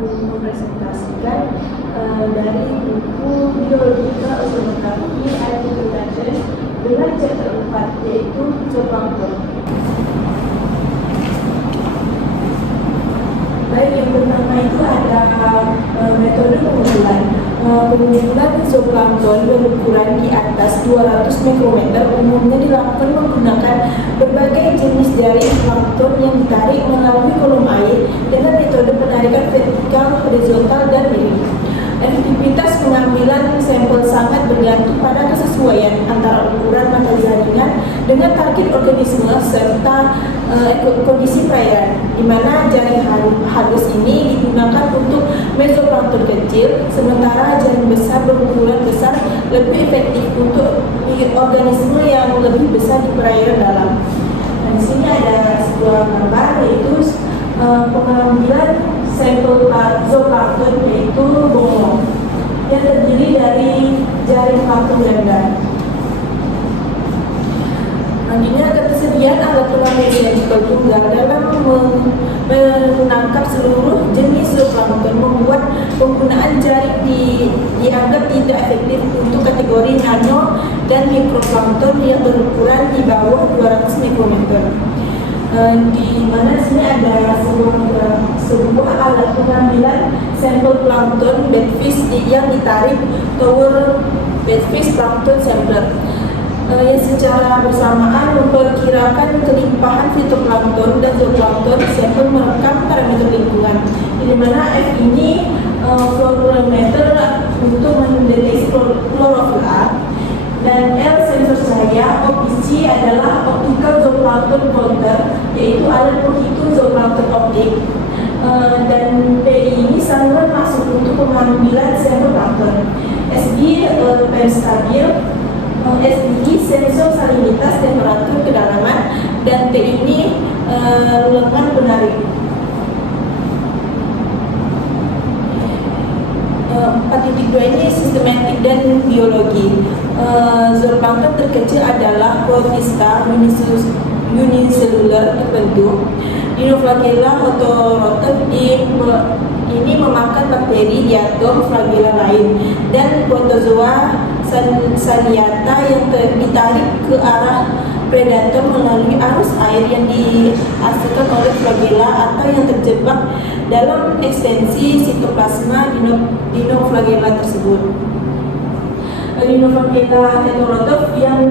mempresentasikan dari buku Biological Oceanography and Introduction dengan chapter 4, yaitu zooplankton. Baik, yang pertama itu ada metode pengumpulan. Pengumpulan zooplankton berukuran di atas 200 mikrometer umumnya dilakukan menggunakan berbagai jenis jaring plankton yang ditarik melalui kolom air dengan metode penarikan vertikal, horizontal, dan miring. Efektivitas pengambilan sampel sangat bergantung pada kesesuaian antara ukuran mata jaringan dengan target organisme serta kondisi perairan, di mana jaring halus ini digunakan untuk mesoplankton kecil, sementara jaring besar berukuran besar lebih efektif untuk organisme yang lebih besar di perairan dalam. Nah, di sini ada sebuah gambar, yaitu pengambilan sampel zooplankton, yaitu bongong yang terdiri dari jaring plankton ganda. Selanjutnya, ketersediaan alat pengambilan sampel tunggal dalam menangkap seluruh jenis zooplankton membuat penggunaan jaring dianggap tidak efektif untuk kategori nano dan mikroplankton yang berukuran di bawah 200 mikrometer. Di mana sini ada sebuah alat pengambilan sampel plankton bedfish yang ditarik tower bedfish plankton sampler yang secara bersamaan memperkirakan kelimpahan fitoplankton dan zooplankton sampel merekam parameter lingkungan, di mana F ini fluorometer untuk mendeteksi klorofil A, dan L sensor cahaya. OPC adalah optical zooplankton counter, yaitu alat penghitung zooplankton optik, dan PI ini saluran masuk untuk pengambilan sampel plankton. SB pen stabil, SDI sensor salinitas temperatur kedalaman, dan T ini lengan penarik. 4.2 ini sistematik dan biologi. Zooplankton terkecil adalah Protista unicellular terbentuk. Dinoflagella otorotot ini memakan bakteri di atom flagella lain, dan protozoa saliata yang ditarik ke arah predator melalui arus air yang dihasilkan oleh flagella atau yang terjebak dalam ekstensi sitoplasma dinoflagella tersebut. Dinoflagella heterotrof yang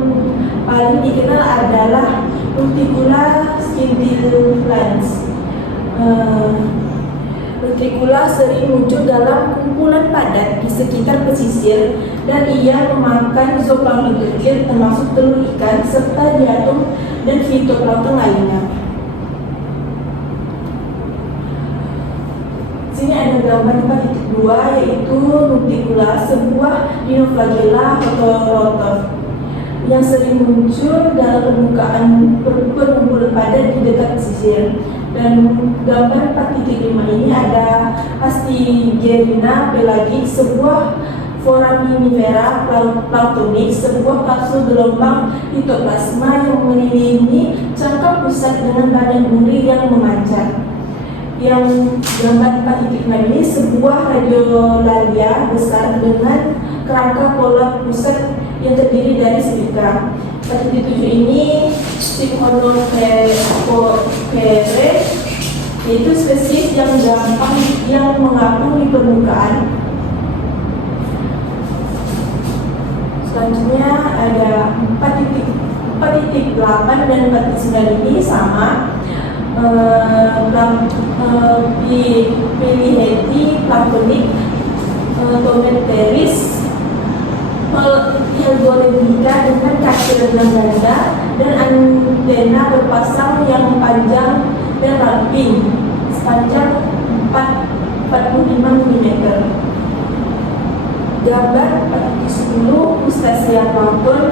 paling dikenal adalah Utricula scintillans. Utricula sering muncul dalam kumpulan padat di sekitar pesisir, dan ia memakan zooplankton kecil termasuk telur ikan serta diatom dan fitoplankton lainnya. Sini ada gambar 4.2, yaitu Utricula, sebuah dinoflagella heterotrof yang sering muncul dalam perkumpulan padat di dekat pesisir. Dan gambar 4.5 ini ada Astigerina pelagik, sebuah foraminifera planktonik, sebuah kapsul gelombang fitoplasma yang mengelilingi cangkang pusat dengan banyak duri yang memancar. Yang gambar 4.6 ini sebuah radiolaria besar dengan kerangka pola pusat yang terdiri dari silika. 4.7 ini Sigmodophore, yaitu spesies yang mengapung di permukaan. Selanjutnya ada 4.8 dan 4.9 ini sama. Piliheti planktonik, Tometeris Helgolebica dengan kaki renang ganda dan antena berpasang yang panjang dan ramping sepanjang 45 mm. Gambar 4.10 Crustacea plankton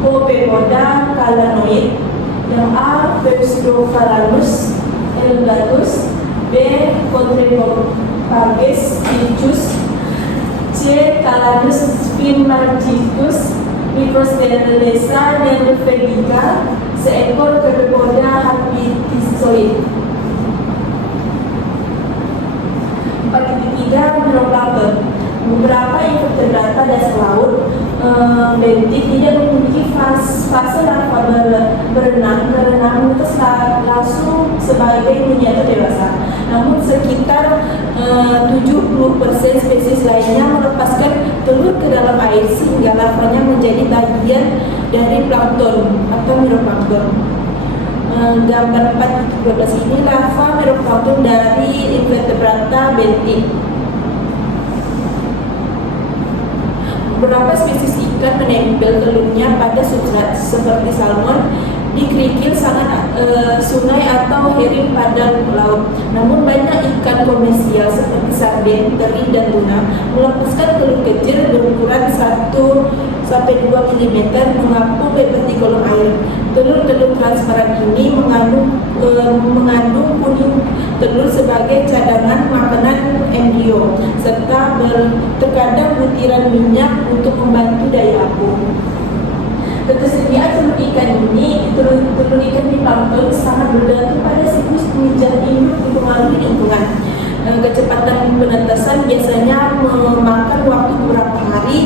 Copepoda calanoid, yang A. Pseudophalanus elgatus, B. Cotrephagus picus, C. Calanus spinacitus, Microstelesa nervegica, seekor Copepoda habitiscoid. 4.3 Miroplankton. Beberapa invertebrata dasar laut bentik tidak memiliki fase larva berenang karena menetas langsung sebagai miniatur dewasa. Namun sekitar 70% spesies lainnya melepaskan telur ke dalam air sehingga larvanya menjadi bagian dari plankton atau miroplankton. Gambar 4.12 ini larva miroplankton dari invertebrata bentik. Beberapa spesies ikan menempel telurnya pada substrat seperti salmon di kerikil sungai atau herring pada laut. Namun banyak ikan komersial seperti sarden, teri, dan tuna melepaskan telur kecil berukuran 1-2 mm mengapung bebas di kolom air. Telur-telur transparan ini mengandung kuning telur sebagai cadangan makanan embrio serta terkadang butiran minyak untuk membantu daya apung. Ketersediaan telur ikan di plankton sangat bergantung pada siklus pemijat induk dipengaruhi lingkungan. Kecepatan penetasan biasanya memakan waktu beberapa hari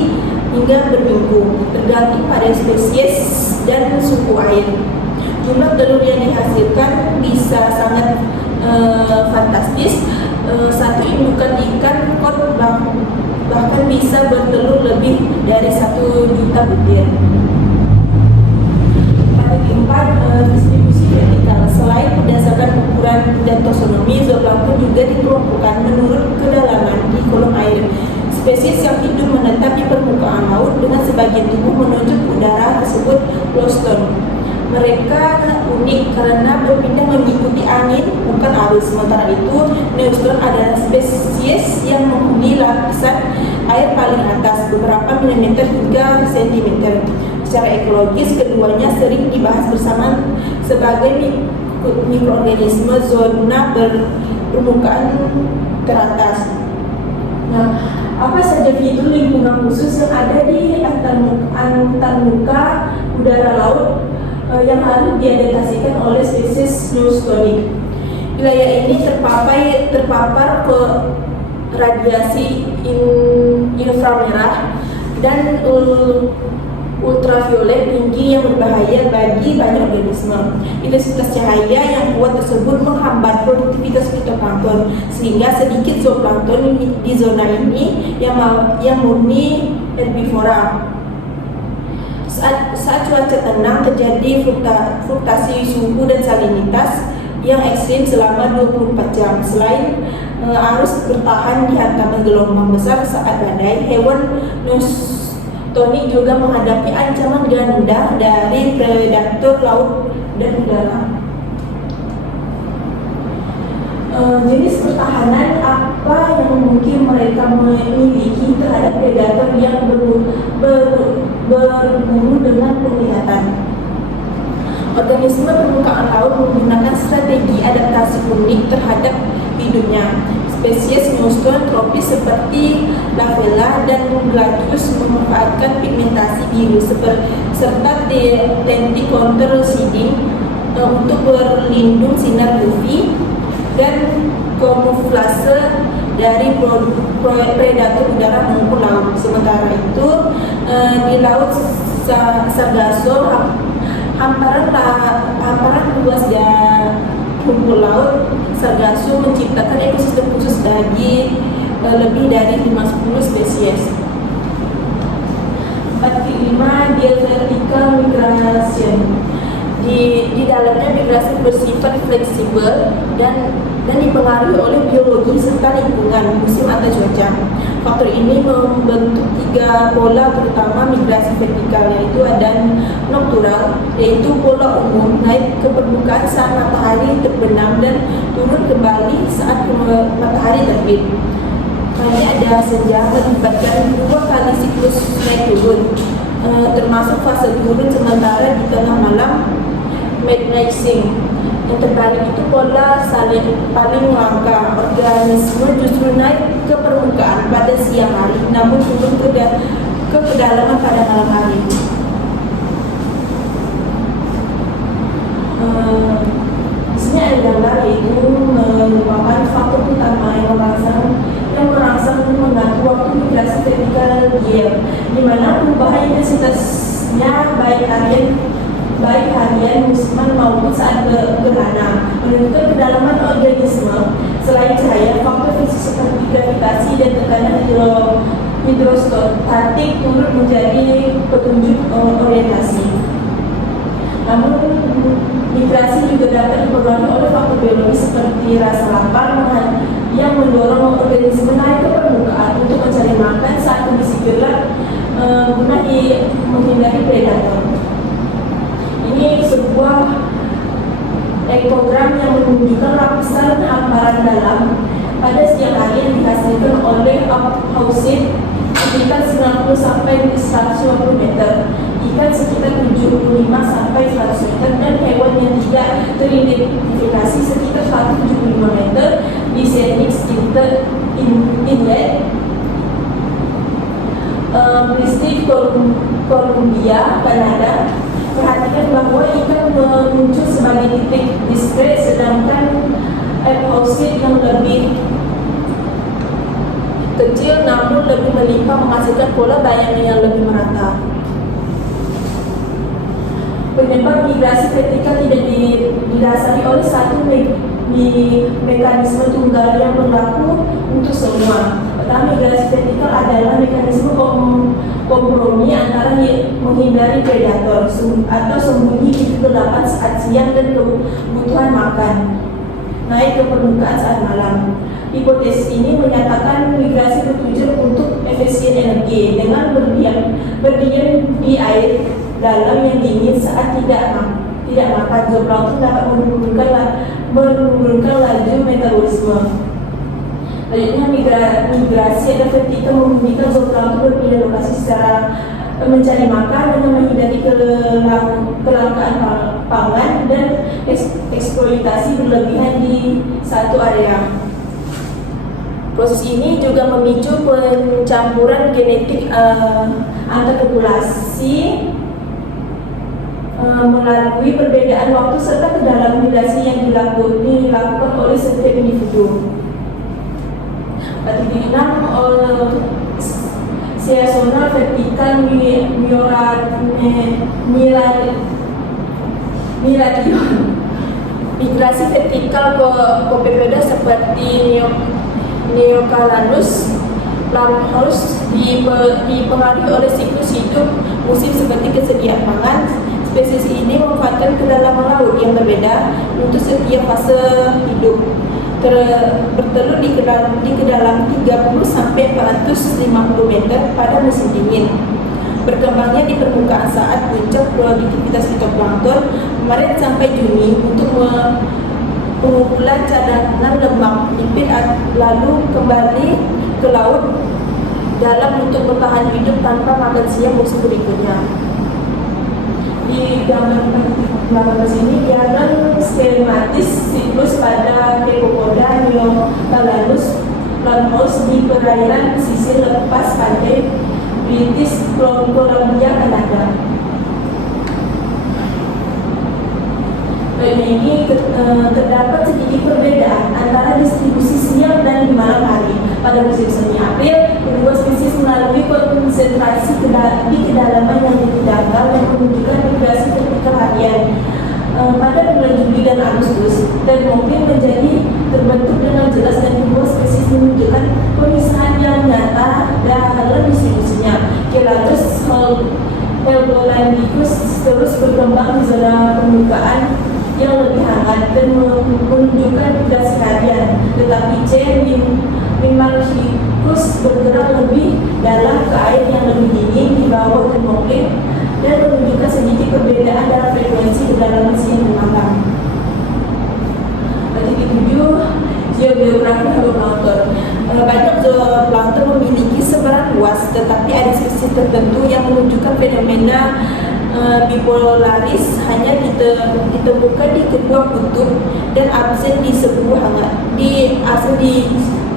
hingga berminggu, tergantung pada spesies dan suhu air. Jumlah telur yang dihasilkan bisa sangat fantastis. Satu indukan ikan kod bahkan bisa bertelur lebih dari 1 juta butir. Distribusi vertikal. Selain berdasarkan ukuran dan taksonomi, zooplankton juga dikelompokkan menurut kedalaman di kolom air. Spesies yang hidup menetap di permukaan laut dengan sebagian tubuh menunjuk udara tersebut plankton. Mereka unik karena berpindah mengikuti angin, bukan arus. Sementara itu, neuston adalah spesies yang menghuni lapisan air paling atas, beberapa milimeter hingga sentimeter. Secara ekologis, keduanya sering dibahas bersama sebagai mikroorganisme zona permukaan teratas. Nah, apa saja fitur lingkungan khusus yang ada di antarmuka udara laut yang harus diadaptasikan oleh spesies neustonic? Wilayah ini terpapar ke radiasi inframerah dan ultraviolet tinggi yang berbahaya bagi banyak organisme. Intensitas cahaya yang kuat tersebut menghambat produktivitas fitoplankton, sehingga sedikit zooplankton di zona ini yang murni herbivora. Saat cuaca tenang terjadi fluktuasi suhu dan salinitas yang ekstrim selama 24 jam. Selain arus bertahan di hantaman gelombang besar saat badai, hewan neustonic juga menghadapi ancaman ganda dari predator laut dan udara. Jenis pertahanan apa yang mungkin mereka miliki terhadap predator yang berburu dengan penglihatan? Organisme permukaan laut menggunakan strategi adaptasi unik terhadap hidupnya. Spesies neuston tropis seperti Lavella dan Gladius memanfaatkan pigmentasi biru serta teknik counter seeding untuk berlindung sinar UV dan kamuflase dari predator udara maupun laut. Sementara itu di laut Sargasso, hamparan luas dan rumput laut Sargasso menciptakan ekosistem khusus bagi lebih dari 50 spesies. 45 dialectical migration. Di dalamnya migrasi bersifat fleksibel dan dipengaruhi oleh biologi serta lingkungan, musim atau cuaca. Faktor ini membentuk 3 pola terutama migrasi vertikal, yaitu ada nocturnal, yaitu pola umum naik ke permukaan saat matahari terbenam dan turun kembali saat matahari terbit. Ini ada senja melibatkan 2 kali siklus naik turun, termasuk fase turun sementara di tengah malam midnising. Yang terbalik itu pola paling langka. Organisme justru naik ke permukaan pada siang hari, namun turun ke kedalaman pada malam hari. Di sini ada gambar, yaitu merupakan faktor utama yang merangsang ekstrim, di mana perubahan intensitasnya baik harian, musiman maupun saat gerhana menunjukkan kedalaman organisme. Selain cahaya, faktor fisik seperti gravitasi dan tekanan hidrostatik turut menjadi petunjuk orientasi. Namun, migrasi juga dapat dipengaruhi oleh faktor biologis seperti rasa lapar yang mendorong organisme naik ke permukaan untuk mencari makan saat kondisi gelap guna menghindari predator. Ini sebuah ekogram yang menunjukkan lapisan hamparan dalam pada siang hari yang dihasilkan oleh Hausit sekitar 90 sampai 150 meter, ikan sekitar 75 sampai 100 meter, dan hewan yang tidak teridentifikasi sekitar 175 meter di Scenic Inlet, British Columbia, Kanada. Perhatikan bahwa ikan muncul sebagai titik diskret, sedangkan Hausit yang lebih kecil namun lebih melimpah menghasilkan pola bayangan yang lebih merata. Penyebab migrasi vertikal tidak didasari oleh satu mekanisme tunggal yang berlaku untuk semua. Pertama, migrasi vertikal adalah mekanisme kompromi antara menghindari predator atau sembunyi di kegelapan saat siang dan kebutuhan makan naik ke permukaan saat malam. Hipotesis ini menyatakan migrasi bertujuan untuk efisien energi dengan berdiam di air dalam yang dingin saat tidak makan. Zooplankton dapat menurunkan laju metabolisme. Selanjutnya, migrasi atau vertikal memungkinkan zooplankton berpindah lokasi secara mencari makan dengan menghindari kelangkaan pangan dan eksploitasi berlebihan di satu area. Proses ini juga memicu pencampuran genetik antar populasi melalui perbedaan waktu serta kedalaman migrasi yang dilakukan oleh setiap individu. Kategori 6, seasonal vertikal migration. Migrasi vertikal Copepeda seperti Neocalanus Plumhouse dipengaruhi oleh siklus hidup musim seperti kesediaan pangan. Spesies ini memanfaatkan kedalaman laut yang berbeda untuk setiap fase hidup. Bertelur di kedalaman 30 sampai 450 meter pada musim dingin. Berkembangnya di permukaan saat puncak produktivitas fitoplankton Maret sampai Juni untuk pengumpulan cadangan lemak lipid, lalu kembali ke laut dalam untuk bertahan hidup tanpa makan siang musim berikutnya. Di gambar ini diagram skematis siklus pada Theropoda Neocalanus Plumhouse di perairan pesisir lepas pantai British Columbia, Kanada. Dan ini terdapat sedikit perbedaan antara distribusi siang dan di malam hari. Pada musim semi April, kedua spesies melalui konsentrasi di kedalaman yang dangkal yang menunjukkan migrasi vertikal harian. Pada bulan Juli dan Agustus, termobil menjadi terbentuk dengan jelas dan kedua spesies menunjukkan pemisahan yang nyata dalam distribusinya. Celagus Helgolandicus terus berkembang di zona permukaan yang lebih hangat dan menunjukkan migrasi harian, tetapi C. Mimarchicus bergerak lebih dalam ke air yang lebih dingin di bawah termobil dan menunjukkan sedikit perbedaan dalam frekuensi kedalaman siang dan malam. Kategori 7, geografi zooplankton. Banyak zooplankton memiliki sebaran luas, tetapi ada spesies tertentu yang menunjukkan fenomena bipolaris hanya ditemukan di kedua kutub dan absen di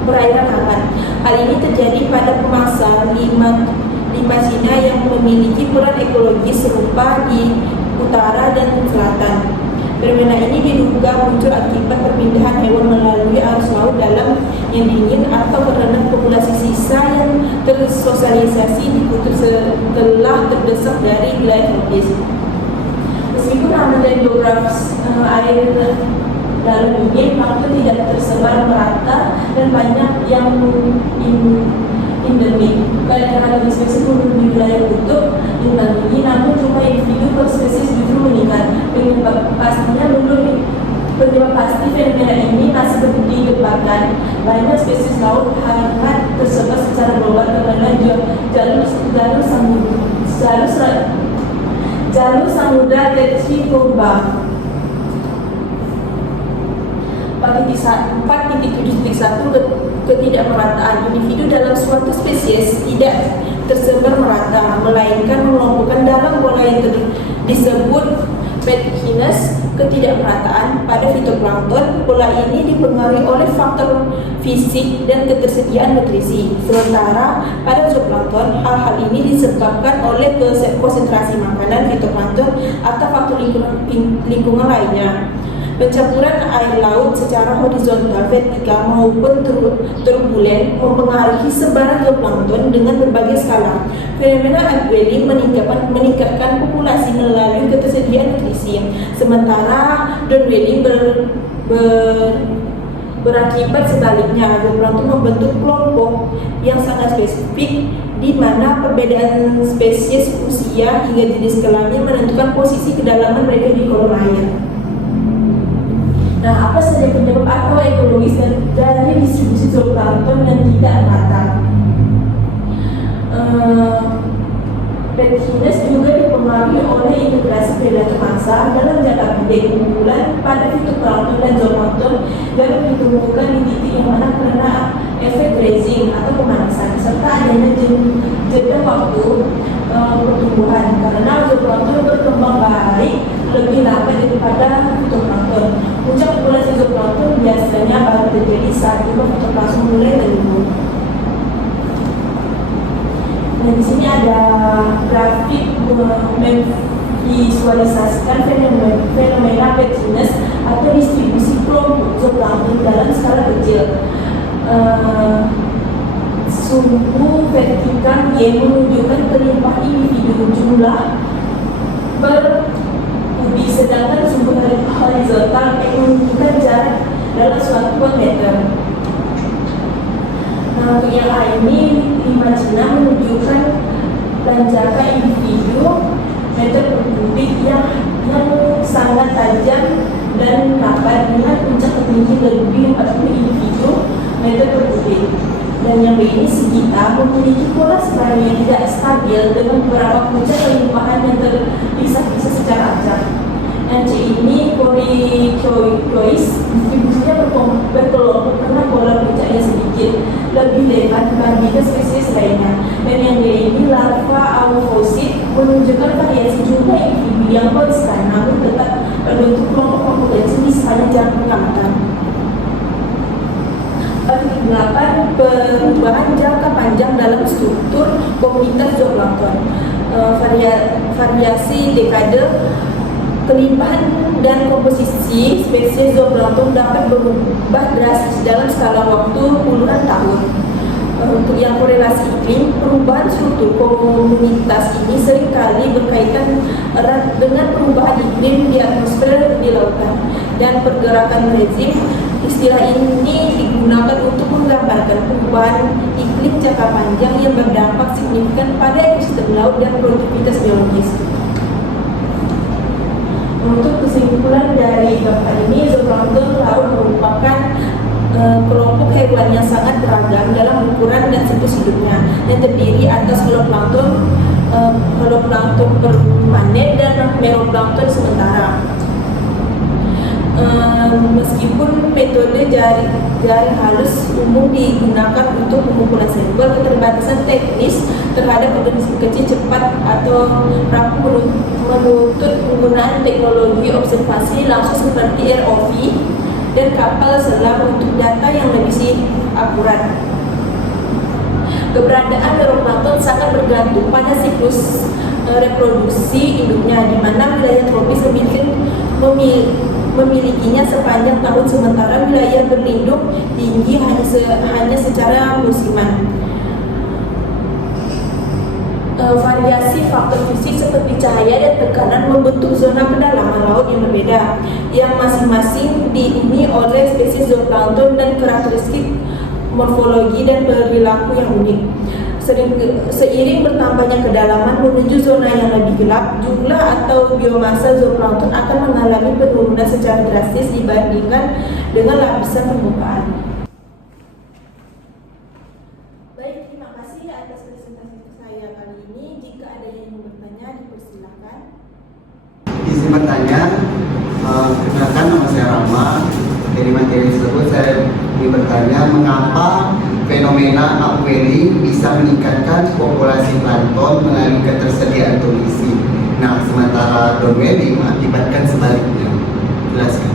perairan hangat. Hal ini terjadi pada pemangsa Limacina yang memiliki peran ekologis serupa di utara dan selatan. Fenomena ini diduga muncul akibat perpindahan hewan melalui arus laut dalam yang dingin atau karena populasi sisa yang tersosialisasi di kutub setelah terdesak dari wilayah tropis. Meskipun aman dan geografis air dalam ini plankton tidak tersebar merata dan banyak yang endemik. Kadang-kadang spesies turun di wilayah kutub bintang ini, namun jumlah individu per spesies justru meningkat. Penyebab pasti fenomena ini masih didebatkan. Banyak spesies laut hangat tersebar secara global karena jalur samudra deteksi purba. 4.7.1 ketidakmerataan individu dalam suatu spesies tidak tersebar merata, melainkan mengelompokkan dalam pola yang disebut pathiness ketidakmerataan pada fitoplankton. Pola ini dipengaruhi oleh faktor fisik dan ketersediaan nutrisi. Sementara pada zooplankton, hal-hal ini disebabkan oleh konsentrasi makanan fitoplankton atau faktor lingkungan lainnya. Pencampuran air laut secara horizontal, vertikal maupun turbulen mempengaruhi sebaran zooplankton dengan berbagai skala. Fenomena upwelling meningkatkan populasi melalui ketersediaan nutrisi, sementara downwelling berakibat sebaliknya. Zooplankton membentuk kelompok yang sangat spesifik di mana perbedaan spesies, usia hingga jenis kelamin menentukan posisi kedalaman mereka di kolom air. Nah, apa saja penyebab atau ekologis dari distribusi zooplankton yang tidak merata? Pathiness juga dipengaruhi oleh integrasi predator massa dalam jangka pendek. Keunggulan pada fitoplankton dan zooplankton dapat ditemukan di titik yang mana karena efek grazing atau pemanasan serta adanya jeda waktu pertumbuhan, karena zooplankton berkembang baik lebih lambat daripada fitoplankton. Puncak populasi zooplankton biasanya baru terjadi saat fitoplankton mulai menurun. Nah, di sini ada grafik memvisualisasikan fenomena pathiness atau distribusi kelompok zooplankton dalam skala kecil. Sumbu vertikal Y menunjukkan kelimpahan individu jumlah berkubi, sedangkan sumbu horizontal X menunjukkan jarak dalam suatu meter. Nah, untuk yang A ini imajina menunjukkan lonjakan individu meter per kubik yang sangat tajam dan rapat dengan puncak tertinggi lebih 40 individu meter per kubik. Dan yang B ini sekitar memiliki pola spiral yang tidak stabil dengan beberapa puncak kelimpahan yang terpisah-pisah secara acak. Yang C ini polychoice, distribusinya berkelompok karena pola puncaknya sedikit lebih lebar dibandingkan spesies lainnya. Dan yang D ini larva aufosit menunjukkan variasi jumlah individu yang konstan namun tetap berbentuk kelompok-kelompok kecil di sepanjang jarak pengamatan. 8. Perubahan jangka panjang dalam struktur komunitas zooplankton. Variasi dekade, kelimpahan dan komposisi spesies zooplankton dapat berubah drastis dalam skala waktu puluhan tahun. Untuk yang korelasi iklim, perubahan struktur komunitas ini seringkali berkaitan erat dengan perubahan iklim di atmosfer di lautan dan pergerakan rezim. Istilah ini digunakan untuk menggambarkan perubahan iklim jangka panjang yang berdampak signifikan pada ekosistem laut dan produktivitas biologis. Untuk kesimpulan dari daftar ini, zooplankton laut merupakan kelompok hewan yang sangat beragam dalam ukuran dan siklus hidupnya, yang terdiri atas holoplankton permanen dan meroplankton sementara. Meskipun metode jaring halus umum digunakan untuk pengumpulan sampel, keterbatasan teknis terhadap organisme kecil cepat atau rapuh menuntut penggunaan teknologi observasi langsung seperti ROV dan kapal selam untuk data yang lebih akurat. keberadaan zooplankton sangat bergantung pada siklus reproduksi induknya, di mana wilayah tropis memilikinya sepanjang tahun, sementara wilayah berlindung tinggi hanya secara musiman. Variasi faktor fisik seperti cahaya dan tekanan membentuk zona kedalaman laut yang berbeda, yang masing-masing diini oleh spesies zooplankton dan karakteristik morfologi dan perilaku yang unik. Seiring bertambahnya kedalaman menuju zona yang lebih gelap, jumlah atau biomasa zooplankton akan mengalami penurunan secara drastis dibandingkan dengan lapisan permukaan. Baik, terima kasih atas presentasi saya kali ini. Jika ada yang ingin bertanya, dipersilakan. Izin bertanya, kenalkan nama saya Rama. Dari materi tersebut saya ingin bertanya, mengapa fenomena upwelling bisa meningkatkan populasi plankton melalui ketersediaan nutrisi. Nah, sementara downwelling mengakibatkan sebaliknya. Jelaskan.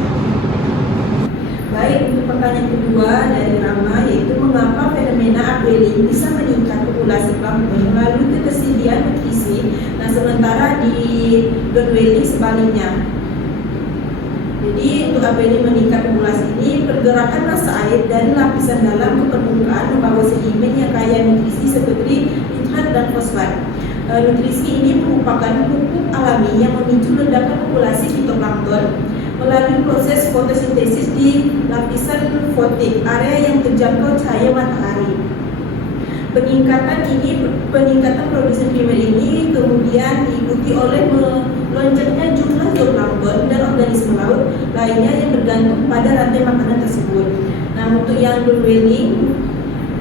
Baik, untuk pertanyaan kedua dari Rama, yaitu mengapa fenomena upwelling bisa meningkat populasi plankton melalui ketersediaan nutrisi. Nah, sementara di downwelling sebaliknya. Jadi untuk upwelling meningkat populasi ini, pergerakan massa air dari lapisan dalam ke permukaan membawa sedimen yang kaya nutrisi seperti nitrat dan fosfat. Nutrisi ini merupakan pupuk alami yang memicu ledakan populasi fitoplankton melalui proses fotosintesis di lapisan fotik, area yang terjangkau cahaya matahari. Peningkatan produksi primer ini kemudian diikuti oleh melonjaknya jumlah zooplankton dan organisme laut lainnya yang bergantung pada rantai makanan tersebut. Nah, untuk yang downwelling,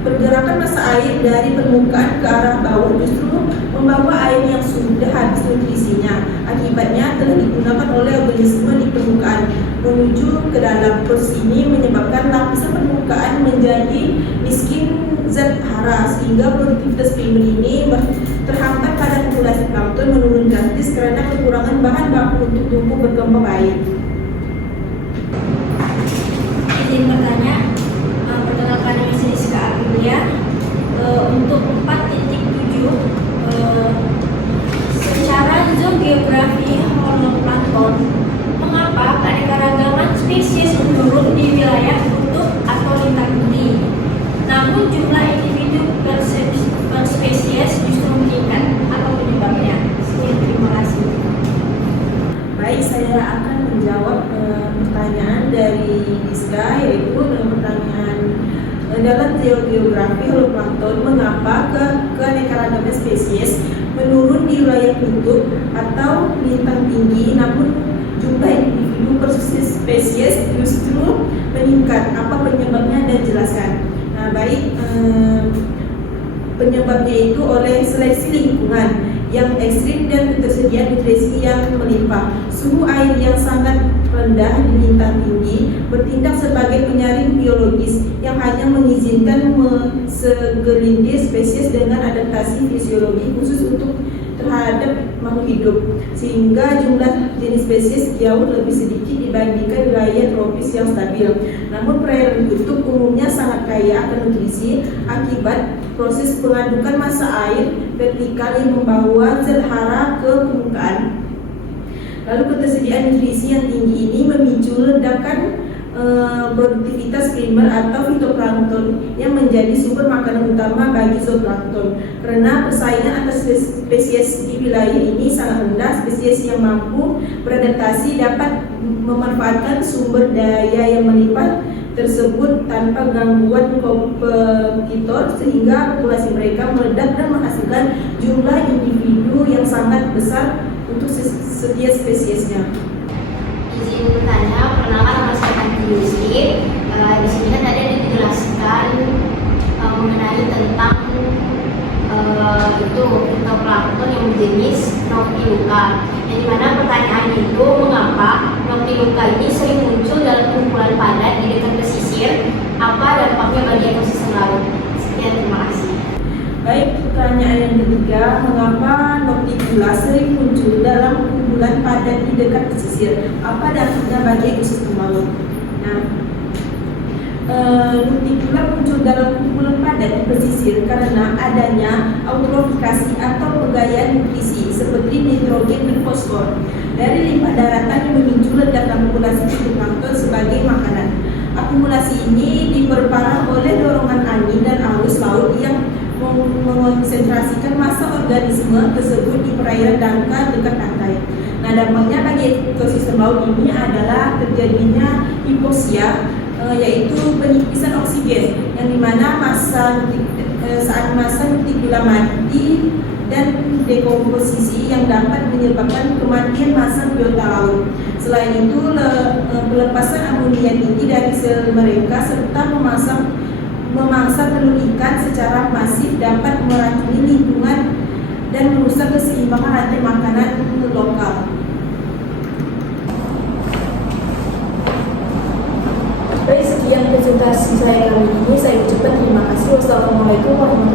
pergerakan massa air dari permukaan ke arah bawah justru membawa air yang sudah habis nutrisinya. Akibatnya telah digunakan oleh organisme di permukaan menuju ke dalam. Proses ini menyebabkan lapisan permukaan menjadi miskin zat hara, sehingga produktivitas primer ini terhambat pada populasi plankton menurun drastis karena kekurangan bahan baku untuk tumbuh berkembang baik. Izin bertanya, perkenalkan nama saya Siska Aprilia. Untuk 4.7 secara zona geografi holoplankton, mengapa keanekaragaman spesies menurun di wilayah kutub atau lintang tinggi, namun jumlah individu per spesies justru meningkat? Apa penyebabnya? Sekian, terima kasih. Baik, saya akan menjawab pertanyaan dari Rizka, yaitu pertanyaan dalam geografi holoplankton, mengapa keanekaragaman spesies menurun di wilayah kutub atau lintang tinggi, namun jumlah individu per spesies justru meningkat? Apa penyebabnya dan jelaskan. Nah, baik, penyebabnya itu oleh seleksi lingkungan yang ekstrim dan ketersediaan nutrisi yang melimpah. Suhu air yang sangat rendah di lintang tinggi bertindak sebagai penyaring biologis yang hanya mengizinkan segelintir spesies dengan adaptasi fisiologi khusus untuk terhadap makhluk hidup, sehingga jumlah jenis spesies jauh lebih sedikit dibandingkan wilayah tropis yang stabil. Namun perairan kutub umumnya sangat kaya akan nutrisi akibat proses pengadukan massa air vertikal yang membawa zat hara ke permukaan. Lalu ketersediaan nutrisi yang tinggi ini memicu ledakan produktivitas primer atau fitoplankton yang menjadi sumber makanan utama bagi zooplankton. Karena persaingan atas spesies di wilayah ini sangat rendah, spesies yang mampu beradaptasi dapat memanfaatkan sumber daya yang melimpah tersebut tanpa gangguan kompetitor, sehingga populasi mereka meledak dan menghasilkan jumlah individu yang sangat besar untuk setiap spesiesnya. Izin bertanya, perkenalkan nama saya Rizky. Di sini kan tadi ada dijelaskan mengenai tentang itu fitoplankton yang berjenis Noctiluca. Yang dimana pertanyaannya itu, mengapa Noctiluca ini sering muncul dalam kumpulan padat di dekat pesisir? Apa dampaknya bagi ekosistem laut? Sekian, terima kasih. Baik, pertanyaan yang ketiga, mengapa Noctiluca sering muncul dalam kumpulan padat di dekat pesisir? Apa dampaknya bagi ekosistem laut? Nah, Nutikular muncul dalam kumpulan padat di pesisir karena adanya eutrofikasi atau pegayaan nutrisi seperti nitrogen dan fosfor dari limbah daratan yang memicu ledakan populasi fitoplankton sebagai makanan. Akumulasi ini diperparah oleh dorongan angin dan arus laut yang mengonsentrasikan massa organisme tersebut di perairan dangkal dekat pantai. Nah, dampaknya bagi ekosistem laut ini adalah terjadinya hipoksia, yaitu penipisan oksigen, yang dimana saat massa nutikula mati dan dekomposisi yang dapat menyebabkan kematian massa biota laut. Selain itu, pelepasan amonia tinggi dari sel mereka serta memangsa telur ikan secara masif dapat meracuni lingkungan dan merusak keseimbangan rantai makanan lokal. Baik, sekian presentasi saya kali ini. Saya ucapkan terima kasih. Wassalamualaikum warahmatullahi wabarakatuh.